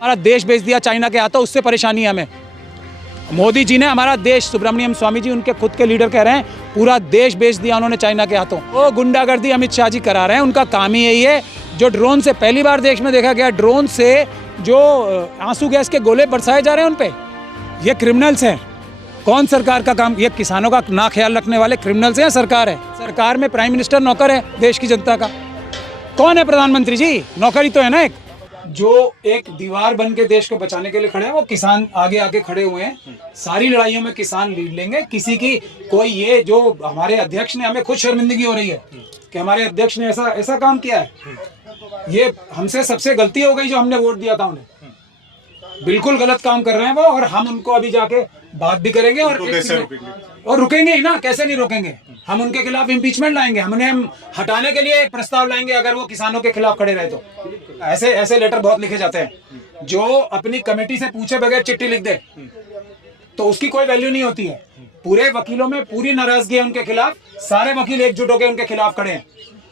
हमारा देश बेच दिया चाइना के हाथों, उससे परेशानी है हमें। मोदी जी ने हमारा देश, सुब्रमण्यम स्वामी जी उनके खुद के लीडर कह रहे हैं, पूरा देश बेच दिया उन्होंने चाइना के हाथों। वो गुंडागर्दी अमित शाह जी करा रहे हैं, उनका काम ही यही है। जो ड्रोन से पहली बार देश में देखा गया, ड्रोन से जो आंसू गैस के गोले बरसाए जा रहे हैं उन पे, ये क्रिमिनल्स हैं। कौन सरकार का काम? ये किसानों का ना ख्याल रखने वाले क्रिमिनल्स हैं। सरकार है, सरकार में प्राइम मिनिस्टर नौकर है देश की जनता का। कौन है प्रधानमंत्री जी? नौकरी तो है ना एक। जो एक दीवार बन के देश को बचाने के लिए खड़े हैं, वो किसान आगे आके खड़े हुए हैं। सारी लड़ाइयों में किसान लीड लेंगे। किसी की कोई, ये जो हमारे अध्यक्ष ने, हमें खुद शर्मिंदगी हो रही है कि हमारे अध्यक्ष ने ऐसा काम किया है। ये हमसे सबसे गलती हो गई जो हमने वोट दिया था उन्हें। बिल्कुल गलत काम कर रहे हैं वो, और हम उनको अभी जाके बात भी करेंगे और रुकेंगे ही ना। कैसे नहीं रोकेंगे? हम उनके खिलाफ इम्पीचमेंट लाएंगे, हम उन्हें हटाने के लिए एक प्रस्ताव लाएंगे अगर वो किसानों के खिलाफ खड़े रहे तो। ऐसे लेटर बहुत लिखे जाते हैं। जो अपनी कमेटी से पूछे बगैर चिट्ठी लिख दे तो उसकी कोई वैल्यू नहीं होती है। पूरे वकीलों में पूरी नाराजगी है उनके खिलाफ, सारे वकील एकजुट होकर उनके खिलाफ खड़े हैं।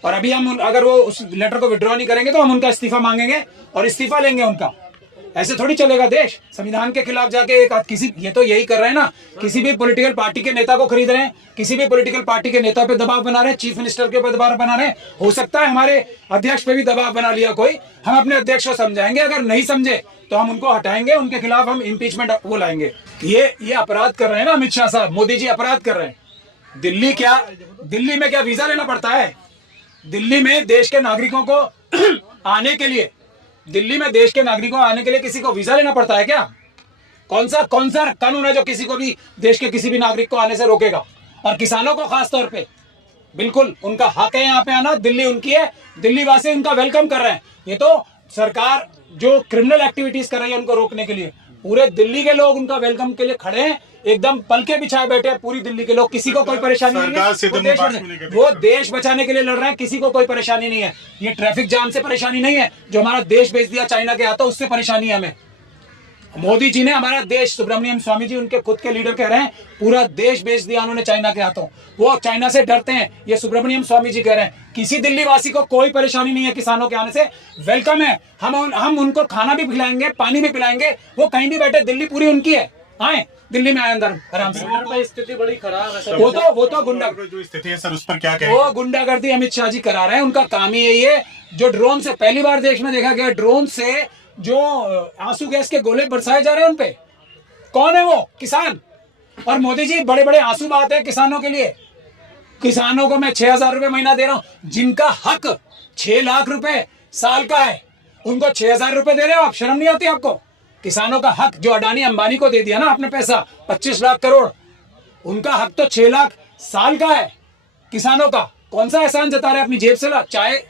और अभी हम अगर वो उस लेटर को विड्रॉ नहीं करेंगे तो हम उनका इस्तीफा मांगेंगे और इस्तीफा लेंगे उनका। ऐसे थोड़ी चलेगा देश। संविधान के खिलाफ जाके एक किसी, ये तो यही कर रहे हैं ना, किसी भी पॉलिटिकल पार्टी के नेता को खरीद रहे हैं, किसी भी पॉलिटिकल पार्टी के नेता पे दबाव बना रहे हैं, चीफ मिनिस्टर के ऊपर दबाव बना रहे हैं। हो सकता है हमारे अध्यक्ष पे भी दबाव बना लिया कोई, हम अपने अध्यक्ष को समझाएंगे। अगर नहीं समझे तो हम उनको हटाएंगे, उनके खिलाफ हम इम्पीचमेंट वो लाएंगे। ये अपराध कर रहे हैं ना अमित शाह साहब, मोदी जी अपराध कर रहे हैं। दिल्ली में क्या वीजा लेना पड़ता है? दिल्ली में देश के नागरिकों को आने के लिए, किसी को वीजा लेना पड़ता है क्या? कौन सा कानून है जो किसी को भी, देश के किसी भी नागरिक को आने से रोकेगा? और किसानों को खास तौर पे बिल्कुल उनका हक है यहाँ पे आना। दिल्ली उनकी है, दिल्ली वासी उनका वेलकम कर रहे हैं। ये तो सरकार जो क्रिमिनल एक्टिविटीज कर रही है उनको रोकने के लिए, पूरे दिल्ली के लोग उनका वेलकम के लिए खड़े हैं, एकदम पलके बिछाए बैठे हैं। पूरी दिल्ली के लोग, किसी को कोई परेशानी नहीं है। वो देश बचाने के लिए लड़ रहे हैं, किसी को कोई परेशानी नहीं है। ये ट्रैफिक जाम से परेशानी नहीं है, जो हमारा देश बेच दिया चाइना के हाथों, उससे परेशानी है हमें। मोदी जी ने हमारा देश, सुब्रमण्यम स्वामी जी उनके खुद के लीडर कह रहे हैं, पूरा देश बेच दिया उन्होंने चाइना के हाथों। वो चाइना से डरते हैं, ये सुब्रमण्यम स्वामी जी कह रहे हैं। किसी दिल्ली वासी को कोई परेशानी नहीं है किसानों के आने से, वेलकम है। हम उनको खाना भी खिलाएंगे, पानी भी पिलाएंगे। वो कहीं भी बैठे, दिल्ली पूरी उनकी है। आए दिल्ली में, आए अंदर आराम से। स्थिति बड़ी खराब है सर। वो तो गुंडा जो स्थिति है सर, उस पर क्या कहें? वो गुंडागर्दी अमित शाह जी करा रहे हैं, उनका काम ही यही है। जो ड्रोन से पहली बार देश में देखा गया, ड्रोन से जो आंसू गैस के गोले बरसाए जा रहे हैं उन पे। कौन है वो? किसान। और मोदी जी बड़े बड़े आंसू बहाते हैं किसानों के लिए। किसानों को मैं 6,000 रुपए महीना दे रहा हूं, जिनका हक 6 लाख रुपए साल का है, उनको 6,000 रुपए दे रहे हो आप? शर्म नहीं आती आपको? किसानों का हक जो अडानी अंबानी को दे दिया ना आपने पैसा, 25 लाख करोड़, उनका हक तो 6 लाख साल का है किसानों का। कौन सा एहसान जता रहे अपनी जेब से?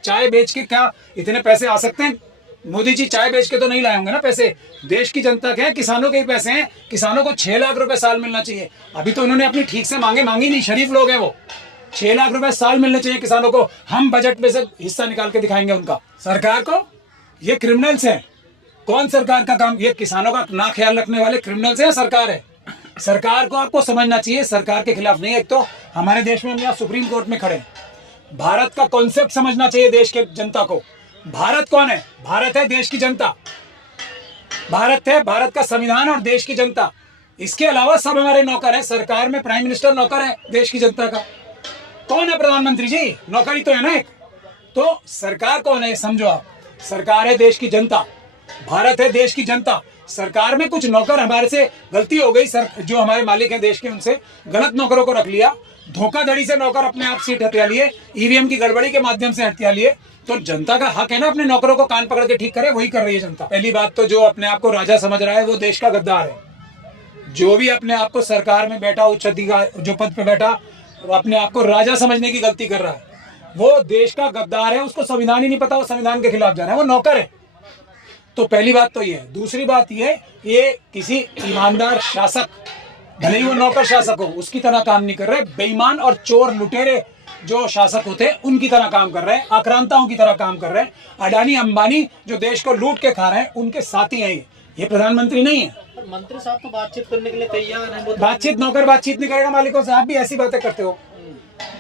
चाय बेच के क्या इतने पैसे आ सकते हैं? मोदी जी चाय बेच के तो नहीं लाए होंगे ना पैसे। देश की जनता के हैं, किसानों के ही पैसे हैं। किसानों को 6 लाख रुपए साल मिलना चाहिए। अभी तो उन्होंने अपनी ठीक से मांगी नहीं, शरीफ लोग हैं वो। 6 लाख रुपए साल मिलने चाहिए किसानों को। हम बजट में से हिस्सा निकाल के दिखाएंगे उनका। सरकार को, ये क्रिमिनल्स हैं। कौन सरकार का काम? ये किसानों का ना ख्याल रखने वाले क्रिमिनल्स हैं। सरकार है, सरकार को आपको समझना चाहिए। सरकार के खिलाफ नहीं। एक तो हमारे देश में हम यहाँ सुप्रीम कोर्ट में खड़े, भारत का कॉन्सेप्ट समझना चाहिए देश के जनता को। भारत कौन है? भारत है देश की जनता। भारत है, भारत का संविधान और देश की जनता। इसके अलावा सब हमारे नौकर हैं। सरकार में प्राइम मिनिस्टर नौकर है देश की जनता का। कौन है प्रधानमंत्री जी? नौकरी तो है ना एक। तो सरकार कौन है समझो आप। सरकार है देश की जनता, भारत है देश की जनता। सरकार में कुछ नौकर, हमारे से गलती हो गई सर, जो हमारे मालिक हैं देश के, उनसे गलत नौकरों को रख लिया। धोखाधड़ी से नौकर अपने आप सीट हटिया लिए, ईवीएम की गड़बड़ी के माध्यम से हटिया लिए। तो जनता का हक है ना अपने नौकरों को कान पकड़ के ठीक करे, वही कर रही है जनता। पहली बात तो जो अपने आप को राजा समझ रहा है वो देश का गद्दार है। जो भी अपने आप को सरकार में बैठा, उच्च अधिकार जो पद पे बैठा, वो अपने आप को राजा समझने की गलती कर रहा है, वो देश का गद्दार है। उसको संविधान ही नहीं पता, वो संविधान के खिलाफ जा रहा है, वो नौकर है। तो पहली बात तो ये है। दूसरी बात ये किसी ईमानदार शासक, भले ही वो नौकर शासक हो, उसकी तरह काम नहीं कर रहे। बेईमान और चोर लुटेरे जो शासक होते हैं उनकी तरह काम कर रहे हैं, आक्रांताओं की तरह काम कर रहे हैं। अडानी अंबानी जो देश को लूट के खा रहे हैं, उनके साथी हैं ये प्रधानमंत्री नहीं है। मंत्री साहब तो बातचीत करने के लिए तैयार हैं। बातचीत, नौकर बातचीत नहीं करेगा मालिकों से। आप भी ऐसी बातें करते हो।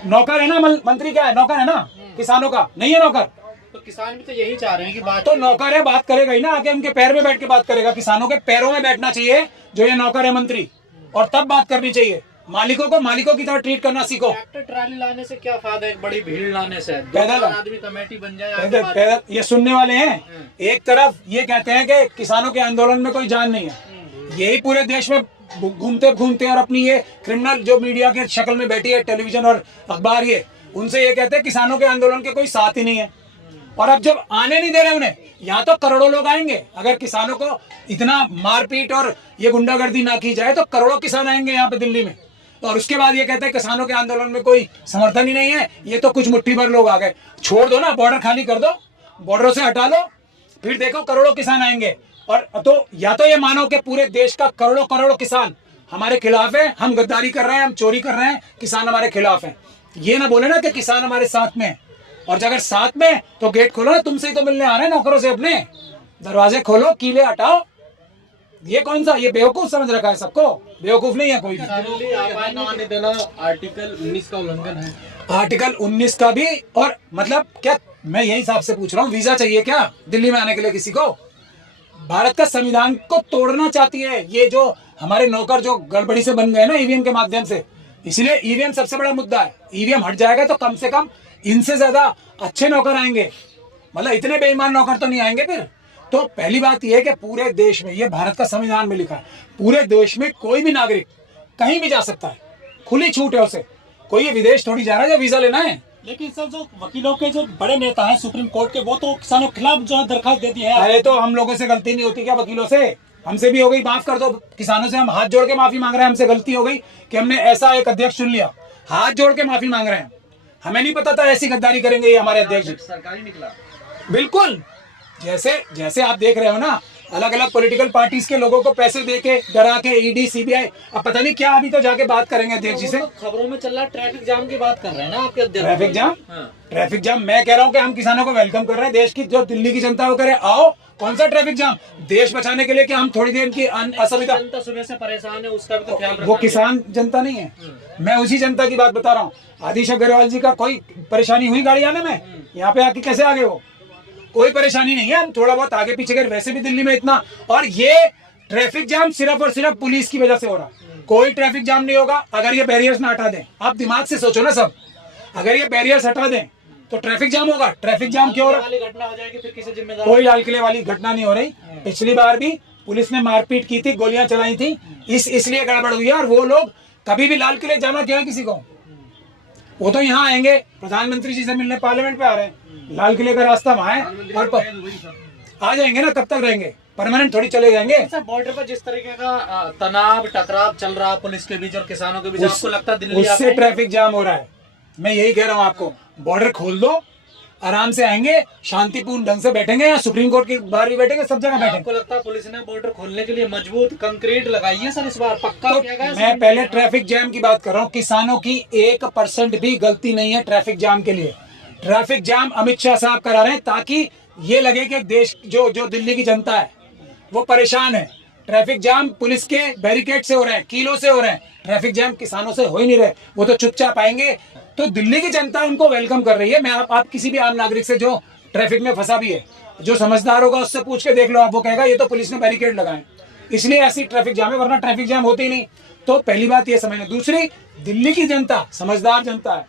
नौकर है ना मंत्री, क्या है? नौकर है ना किसानों का, नहीं है नौकर? तो किसान भी तो यही चाह रहे हैं कि बात तो नौकर है, बात करेगा ही ना, आके उनके पैर में बैठ के बात करेगा। किसानों के पैरों में बैठना चाहिए जो ये नौकर है मंत्री, और तब बात करनी चाहिए। मालिकों को मालिकों की तरह ट्रीट करना सीखो। ट्रैक्टर ट्राली लाने से क्या फायदा है, एक बड़ी भीड़ लाने से? पैदल आदमी कमेटी बन जाए, आगे पैदल बात- पैदल ये सुनने वाले हैं। एक तरफ ये कहते हैं कि किसानों के आंदोलन में कोई जान नहीं है, यही पूरे देश में घूमते घूमते और अपनी ये क्रिमिनल जो मीडिया के शक्ल में बैठी है, टेलीविजन और अखबार, ये उनसे ये कहते हैं किसानों के आंदोलन के कोई साथ ही नहीं है। और अब जब आने नहीं दे रहे उन्हें, यहाँ तो करोड़ों लोग आएंगे। अगर किसानों को इतना मारपीट और ये गुंडागर्दी ना की जाए तो करोड़ों किसान आएंगे यहाँ पे दिल्ली में। और उसके बाद ये कहते हैं किसानों के आंदोलन में कोई समर्थन ही नहीं है, ये तो कुछ मुट्ठी भर लोग आ गए। छोड़ दो ना, बॉर्डर खाली कर दो, बॉर्डरों से हटा लो, फिर देखो करोड़ों किसान आएंगे। और तो या तो ये मानो कि पूरे देश का करोड़ों करोड़ों किसान हमारे खिलाफ है, हम गद्दारी कर रहे हैं, हम चोरी कर रहे हैं, किसान हमारे खिलाफ है। ये ना बोले ना कि किसान हमारे साथ में है। और अगर साथ में तो गेट खोलो ना, तुमसे ही तो मिलने आ रहे हैं नौकरों से, अपने दरवाजे खोलो, कीले हटाओ। ये कौन सा, ये बेवकूफ समझ रखा है सबको, बेवकूफ नहीं है कोई भी। दिल्ली आने देना आर्टिकल 19 का उल्लंघन है। आर्टिकल 19 का भी, और मतलब क्या, मैं यही हिसाब से पूछ रहा हूँ, वीजा चाहिए क्या दिल्ली में आने के लिए किसी को? भारत का संविधान को तोड़ना चाहती है ये जो हमारे नौकर जो गड़बड़ी से बन गए ना ईवीएम के माध्यम से। इसलिए ईवीएम सबसे बड़ा मुद्दा है। ईवीएम हट जाएगा तो कम से कम इनसे ज्यादा अच्छे नौकर आएंगे, मतलब इतने बेईमान नौकर तो नहीं आएंगे फिर। तो पहली बात यह है कि पूरे देश में, ये भारत का संविधान में लिखा है, पूरे देश में कोई भी नागरिक कहीं भी जा सकता है, खुली छूट है उसे। कोई ये विदेश थोड़ी जा रहा है जो वीजा लेना है। लेकिन सर जो वकीलों के जो बड़े नेता हैं सुप्रीम कोर्ट के, वो तो किसानों के खिलाफ जो है दरखास्त देती है। अरे तो हम लोगों से गलती नहीं होती क्या वकीलों से? हमसे भी हो गई, माफ कर दो। किसानों से हम हाथ जोड़ के माफी मांग रहे हैं, हमसे गलती हो गई कि हमने ऐसा एक अध्यक्ष चुन लिया, हाथ जोड़ के माफी मांग रहे हैं। हमें नहीं पता था ऐसी गद्दारी करेंगे ये हमारे अध्यक्ष। सरकारी निकला बिल्कुल, जैसे जैसे आप देख रहे हो ना, अलग अलग पॉलिटिकल पार्टीज के लोगों को पैसे देके डरा के ईडी सीबीआई, अब पता नहीं क्या, अभी तो जाके बात करेंगे अध्यक्ष जी से। तो खबरों में चल रहा है ट्रैफिक जाम की बात कर रहे हैं ना आपके अध्यक्ष। ट्रैफिक जाम, हाँ। ट्रैफिक जाम मैं कह रहा हूँ कि हम किसानों को वेलकम कर रहे हैं। देश की जो दिल्ली की जनता वो करे, आओ। कौन सा ट्रैफिक जाम? देश बचाने के लिए कि हम थोड़ी देर की असुविधा। जनता सुबह से परेशान है, उसका भी तो ख्याल रखना वो किसान जनता नहीं है, मैं उसी जनता की बात बता रहा हूँ। आदिश अग्रवाल जी का कोई परेशानी हुई गाड़ी आने में? यहाँ पे आके कैसे आगे? वो कोई परेशानी नहीं है, हम थोड़ा बहुत आगे पीछे गए, वैसे भी दिल्ली में इतना। और ये ट्रैफिक जाम सिर्फ और सिर्फ पुलिस की वजह से हो रहा, कोई ट्रैफिक जाम नहीं होगा अगर ये बैरियर्स ना हटा दें। आप दिमाग से सोचो ना सब, अगर ये बैरियर्स हटा दें तो ट्रैफिक जाम होगा। ट्रैफिक जाम क्यों हो रहा? वाली घटना हो जाएगी, फिर किसी जिम्मेदार। कोई लाल किले वाली घटना नहीं हो रही। पिछली बार भी पुलिस ने मारपीट की थी, गोलियां चलाई थी, इसलिए गड़बड़ हुई है। और वो लोग कभी भी लाल किले जाना क्यों है किसी को? वो तो यहाँ आएंगे, प्रधानमंत्री जी से मिलने पार्लियामेंट पे आ रहे हैं, लाल किले का रास्ता वहाँ है, और आ जाएंगे ना, कब तक रहेंगे? परमानेंट थोड़ी चले जाएंगे। अच्छा, बॉर्डर पर जिस तरीके का तनाव टकराव चल रहा है पुलिस के बीच और किसानों के बीच, आपको लगता है दिल्ली उससे ट्रैफिक जाम हो रहा है? मैं यही कह रहा हूँ आपको, बॉर्डर खोल दो, आराम से आएंगे, शांतिपूर्ण ढंग से बैठेंगे, यहाँ सुप्रीम कोर्ट के बाहर भी बैठेंगे, सब जगह बैठेंगे। आपको लगता है पुलिस ने बॉर्डर खोलने के लिए मजबूत कंक्रीट लगाई है सर इस बार, पक्का तो किया गया है? मैं पहले ट्रैफिक जैम की बात कर रहा हूँ। किसानों की 1% भी गलती नहीं है ट्रैफिक जाम के लिए। ट्रैफिक जाम अमित शाह साहब करा रहे हैं ताकि ये लगे कि देश जो दिल्ली की जनता है वो परेशान है। ट्रैफिक जाम पुलिस के बैरिकेड से हो रहे हैं, कीलों से हो रहे हैं, ट्रैफिक जाम किसानों से हो ही नहीं रहे, वो तो चुपचाप आएंगे। तो दिल्ली की जनता उनको वेलकम कर रही है। मैं आप किसी भी आम नागरिक से जो ट्रैफिक में फंसा भी है, जो समझदार होगा उससे पूछ के देख लो आप, वो कहेगा ये तो पुलिस ने बैरिकेड लगाए इसलिए ऐसी ट्रैफिक जाम है, वरना ट्रैफिक जाम होती ही नहीं। तो पहली बात ये समझना। दूसरी, दिल्ली की जनता समझदार जनता है।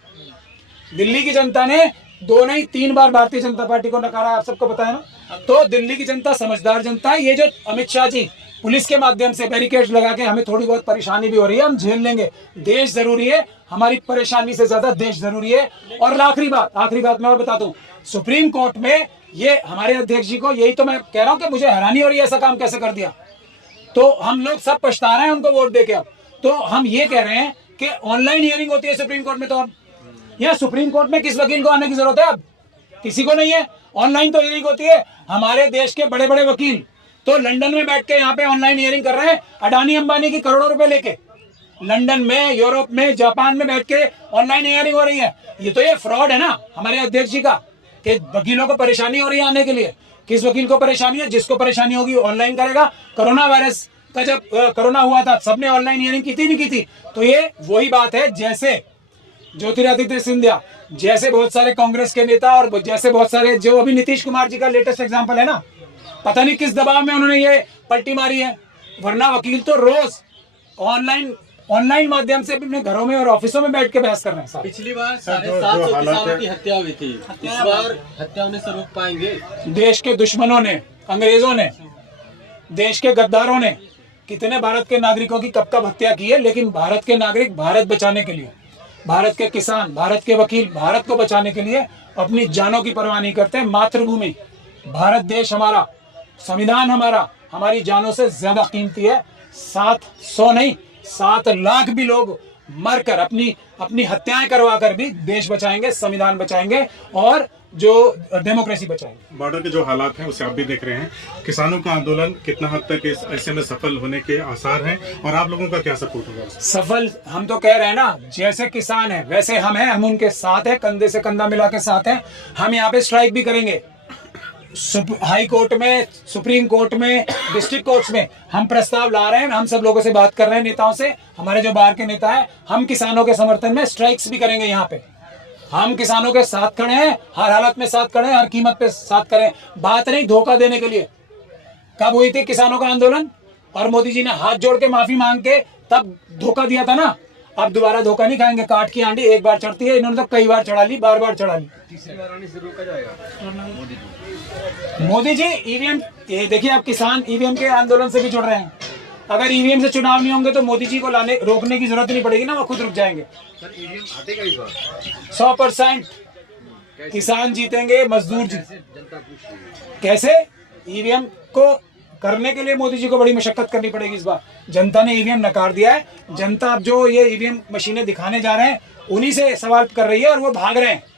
दिल्ली की जनता ने 2 नहीं 3 बार भारतीय जनता पार्टी को नकारा, आप सबको पता है ना। तो दिल्ली की जनता समझदार जनता है। ये जो अमित शाह जी पुलिस के माध्यम से बैरिकेड लगा के हमें थोड़ी बहुत परेशानी भी हो रही है, हम झेल लेंगे, देश जरूरी है, हमारी परेशानी से ज्यादा देश जरूरी है। और आखिरी बात मैं और बता दूं, सुप्रीम कोर्ट में ये हमारे अध्यक्ष जी को, यही तो मैं कह रहा हूं कि मुझे हैरानी हो रही है, ऐसा काम कैसे कर दिया। तो हम लोग सब पछता रहे हैं उनको वोट देके। अब तो हम ये कह रहे हैं कि ऑनलाइन हियरिंग होती है सुप्रीम कोर्ट में, तो अब यहाँ सुप्रीम कोर्ट में किस वकील को आने की जरूरत है? अब किसी को नहीं है। ऑनलाइन तो हियरिंग होती है। हमारे देश के बड़े बड़े वकील तो लंदन में बैठ के यहाँ पे ऑनलाइन हियरिंग कर रहे हैं, अडानी अंबानी की करोड़ों रुपए लेके। लंदन में, यूरोप में, जापान में बैठ के ऑनलाइन हियरिंग हो रही है। ये फ्रॉड है ना हमारे अध्यक्ष जी का, कि वकीलों को परेशानी हो रही है आने के लिए। किस वकील को परेशानी है? जिसको परेशानी होगी ऑनलाइन करेगा। कोरोना वायरस का जब कोरोना हुआ था, सबने ऑनलाइन हियरिंग की थी नहीं की थी? तो ये वही बात है, जैसे ज्योतिरादित्य सिंधिया जैसे बहुत सारे कांग्रेस के नेता और जैसे बहुत सारे, जो अभी नीतीश कुमार जी का लेटेस्ट एग्जांपल है ना, पता नहीं किस दबाव में उन्होंने ये पलटी मारी है, वरना वकील तो रोज ऑनलाइन माध्यम से अपने घरों में और ऑफिसों में बैठ के बहस कर रहे हैं साहब। पिछली बार सर, जो 750 हालात किसानों है- की हत्या हुई थी, इस बार हत्या होने से रोक पाएंगे? देश के दुश्मनों ने, अंग्रेजों ने, देश के गद्दारों ने कितने भारत के नागरिकों की कब कब हत्या की है, लेकिन भारत के नागरिक भारत बचाने के लिए, भारत के किसान, भारत के वकील भारत को बचाने के लिए अपनी जानों की परवाह नहीं करते। मातृभूमि भारत देश हमारा, संविधान हमारा, हमारी जानों से ज्यादा कीमती है। 700 नहीं 7 लाख भी लोग मरकर अपनी हत्याएं करवा कर भी देश बचाएंगे, संविधान बचाएंगे और जो डेमोक्रेसी बचाएंगे। बॉर्डर के जो हालात हैं उसे आप भी देख रहे हैं, किसानों का आंदोलन कितना हद तक इस ऐसे में सफल होने के आसार हैं और आप लोगों का क्या सपोर्ट होगा उसमें? सफल हम तो कह रहे हैं ना, जैसे किसान है वैसे हम हैं, हम उनके साथ हैं, कंधे से कंधा मिला के साथ हैं। हम यहाँ पे स्ट्राइक भी करेंगे, हाई कोर्ट में, सुप्रीम कोर्ट में, डिस्ट्रिक्ट कोर्ट्स में हम प्रस्ताव ला रहे हैं। हम सब लोगों से बात कर रहे हैं, नेताओं से, हमारे जो बाहर के नेता हैं, हम किसानों के समर्थन में स्ट्राइक्स भी करेंगे। यहाँ पे हम किसानों के साथ खड़े हैं, हर हालत में साथ खड़े हैं, हर कीमत पे साथ करें। बात नहीं धोखा देने के लिए। कब हुई थी किसानों का आंदोलन और मोदी जी ने हाथ जोड़ के माफी मांग के तब धोखा दिया था ना। अब दोबारा धोखा नहीं खाएंगे। काट की आंडी एक बार चढ़ती है, इन्होंने तो कई बार चढ़ा ली, बार बार चढ़ा ली। तीसरी बार आने से रोका जाएगा मोदी जी ईवीएम, ये देखिए आप किसान ईवीएम के आंदोलन से भी जुड़ रहे हैं। अगर ईवीएम से चुनाव नहीं होंगे तो मोदी जी को रोकने की जरूरत नहीं पड़ेगी ना, वो खुद रुक जाएंगे। सर, ईवीएम हटेगा इस बार? 100% किसान जीतेंगे, मजदूर जनता पूछ रही है। कैसे? ईवीएम को करने के लिए मोदी जी को बड़ी मशक्कत करनी पड़ेगी इस बार। जनता ने ईवीएम नकार दिया है। जनता अब जो ये ईवीएम मशीनें दिखाने जा रहे हैं उन्हीं से सवाल कर रही है और वो भाग रहे हैं।